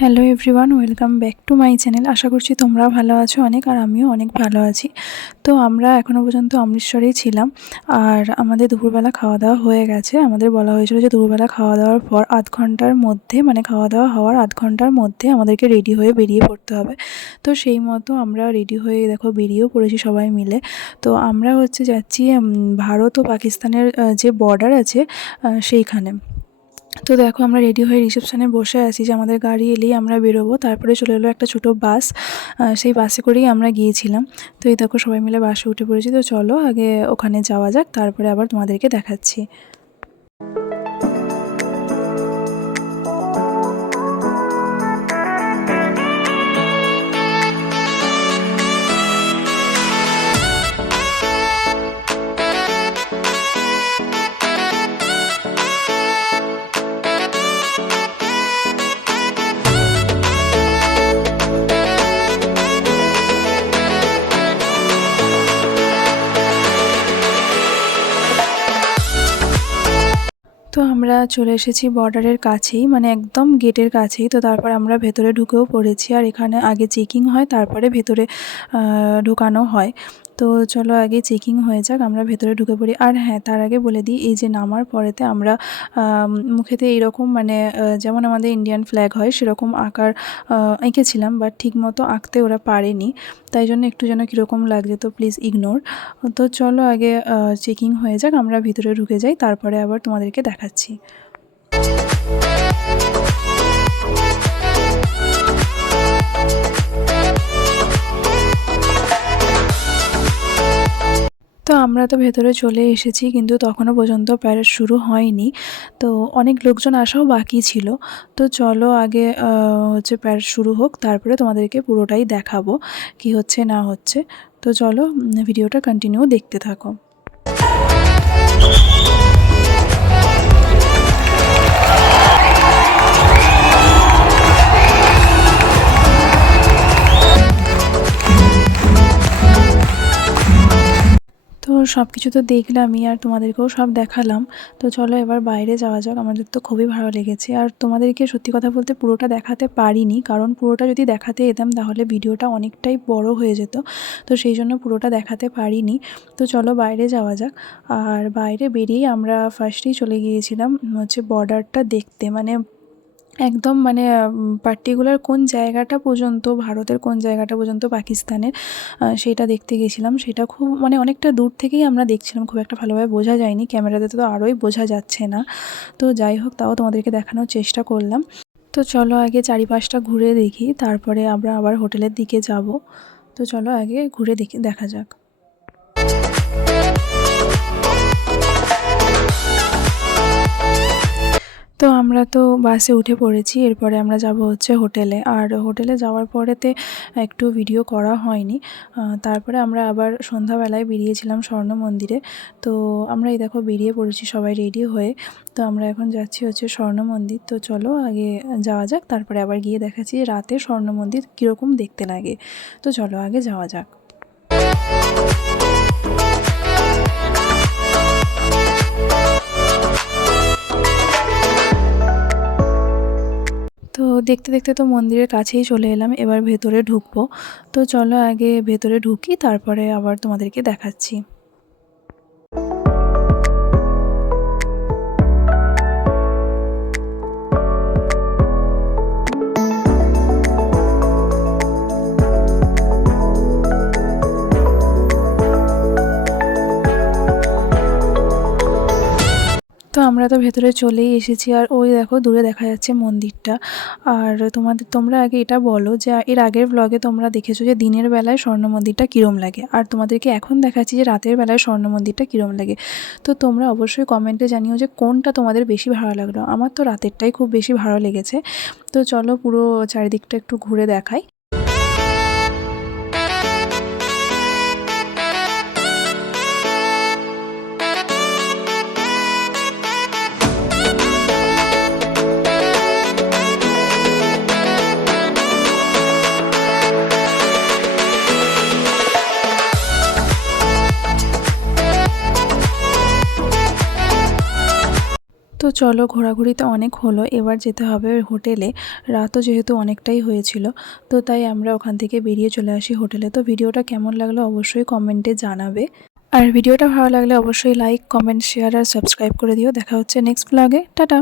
Hello everyone welcome back to my channel আশা করছি তোমরা ভালো আছো অনেক আর আমিও অনেক ভালো আছি। তো আমরা এখনও পর্যন্ত অমৃতসরেই ছিলাম আর আমাদের দুপুরবেলা খাওয়া দাওয়া হয়ে গেছে। আমাদের বলা হয়েছিল যে দুপুরবেলা খাওয়া দাওয়ার পর আধ ঘণ্টার মধ্যে মানে খাওয়া দাওয়া হওয়ার আধ ঘণ্টার মধ্যে আমাদেরকে রেডি হয়ে বেরিয়ে পড়তে হবে। তো সেই মতো আমরা রেডি হয়ে দেখো বেরিয়েও পড়েছি সবাই মিলে। তো আমরা হচ্ছে যাচ্ছি ভারত ও পাকিস্তানের যে বর্ডার আছে সেইখানে। তো দেখো আমরা রেডি হয়ে রিসেপশানে বসে আছি যে আমাদের গাড়ি এলেই আমরা বেরোবো। তারপরে চলে এলো একটা ছোটো বাস সেই বাসে করেই আমরা গিয়েছিলাম। তো এই দেখো সবাই মিলে বাসে উঠে পড়েছি। তো চলো আগে ওখানে যাওয়া যাক, তারপরে আবার তোমাদেরকে দেখাচ্ছি। তো আমরা চলে এসেছি বর্ডারের কাছেই মানে একদম গেটের কাছেই। তো তারপর আমরা ভেতরে ঢুকেও পড়েছি আর এখানে আগে চেকিং হয়, তারপরে ভেতরে ঢুকানো হয়। তো চলো আগে চেকিং হয়ে যাক, আমরা ভেতরে ঢুকে পড়ি। আর হ্যাঁ তার আগে বলে দিই, এই যে নামার পরেতে আমরা মুখেতে এইরকম মানে যেমন আমাদের ইন্ডিয়ান ফ্ল্যাগ হয়, সেরকম আঁকার এঁকেছিলাম বাট ঠিক মতো আঁকতে ওরা পারেনি। তাই জন্য একটু যেন কীরকম লাগছে তো প্লিজ ইগনোর তো চলো আগে চেকিং হয়ে যাক, আমরা ভিতরে ঢুকে যাই, তারপরে আবার তোমাদেরকে দেখাচ্ছি। আমরা তো ভেতরে চলে এসেছি, কিন্তু তখনও পর্যন্ত প্যারেড শুরু হয়নি। তো অনেক লোকজন আসাও বাকি ছিল। তো চলো আগে হচ্ছে প্যারেড শুরু হোক, তারপরে তোমাদেরকে পুরোটাই দেখাবো কি হচ্ছে, না হচ্ছে। তো চলো ভিডিওটা কন্টিনিউ দেখতে থাকো। সব কিছু তো দেখলামই আর তোমাদেরকেও সব দেখালাম। তো চলো এবার বাইরে যাওয়া যাক, আমাদের তো খুবই ভালো লেগেছে। আর তোমাদেরকে সত্যি কথা বলতে পুরোটা দেখাতে পারিনি, কারণ পুরোটা যদি দেখাতে যেতাম তাহলে ভিডিওটা অনেকটাই বড় হয়ে যেত। তো সেই জন্য পুরোটা দেখাতে পারিনি। তো চলো বাইরে যাওয়া যাক। আর বাইরে বেরিয়েই আমরা ফার্স্টেই চলে গিয়েছিলাম হচ্ছে বর্ডারটা দেখতে। মানে একদম মানে পার্টিকুলার কোন জায়গাটা পর্যন্ত, ভারতের কোন জায়গাটা পর্যন্ত, পাকিস্তানের সেটা দেখতে গেছিলাম। সেটা খুব মানে অনেকটা দূর থেকেই আমরা দেখছিলাম। খুব একটা ভালোভাবে বোঝা যায়নি। ক্যামেরাতে তো আরোই বোঝা যাচ্ছে না। তো যাই হোক, তাও তোমাদেরকে দেখানোর চেষ্টা করলাম। তো চলো আগে চারিপাশটা ঘুরে দেখি। তারপরে আমরা আবার হোটেলের দিকে যাব। তো চলো আগে ঘুরে দেখি, দেখা যাক। তো আমরা তো বাসে উঠে পড়েছি, এরপরে আমরা যাব হচ্ছে হোটেলে। আর হোটেলে যাওয়ার পরেতে একটু ভিডিও করা হয়নি। তারপরে আমরা আবার সন্ধ্যাবেলায় বেরিয়েছিলাম স্বর্ণ মন্দিরে। তো আমরা এই দেখো বেরিয়ে পড়েছি, সবাই রেডি হয়ে। তো আমরা এখন যাচ্ছি হচ্ছে স্বর্ণ মন্দির। তো চলো আগে যাওয়া যাক, তারপরে আবার গিয়ে দেখাচ্ছি রাতে স্বর্ণ মন্দির কীরকম দেখতে লাগে। তো চলো আগে যাওয়া যাক। দেখতে দেখতে তো মন্দিরের কাছেই চলে এলাম, এবার ভেতরে ঢুকবো। তো চলো আগে ভেতরে ঢুকি, তারপরে আবার তোমাদেরকে দেখাচ্ছি। আমরা তো ভেতরে চলেই এসেছি আর ওই দেখো দূরে দেখা যাচ্ছে মন্দিরটা। আর তোমাদের, তোমরা আগে এটা বলো যে, এর আগের ব্লগে তোমরা দেখেছ যে, দিনের বেলায় স্বর্ণ মন্দিরটা কীরম লাগে? আর তোমাদেরকে এখন দেখাচ্ছি যে, রাতের বেলায় স্বর্ণ মন্দিরটা কীরম লাগে? তো তোমরা অবশ্যই কমেন্টে জানিও যে, কোনটা তোমাদের বেশি ভালো লাগল? আমার তো রাতেরটাই খুব বেশি ভালো লেগেছে। তো চলো পুরো চারিদিকটা একটু ঘুরে দেখাই। তো চলো ঘোরাঘুরি তো অনেক হলো, এবার যেতে হবে হোটেলে। রাতও যেহেতু অনেকটাই হয়েছিল, তো তাই আমরা ওখান থেকে বেরিয়ে চলে আসি হোটেলে। তো ভিডিওটা কেমন লাগল অবশ্যই কমেন্টে জানাবে। আর ভিডিওটা ভালো লাগলে অবশ্যই লাইক, কমেন্ট, শেয়ার আর সাবস্ক্রাইব করে দিও। দেখা হচ্ছে নেক্সট ব্লগে টাটা!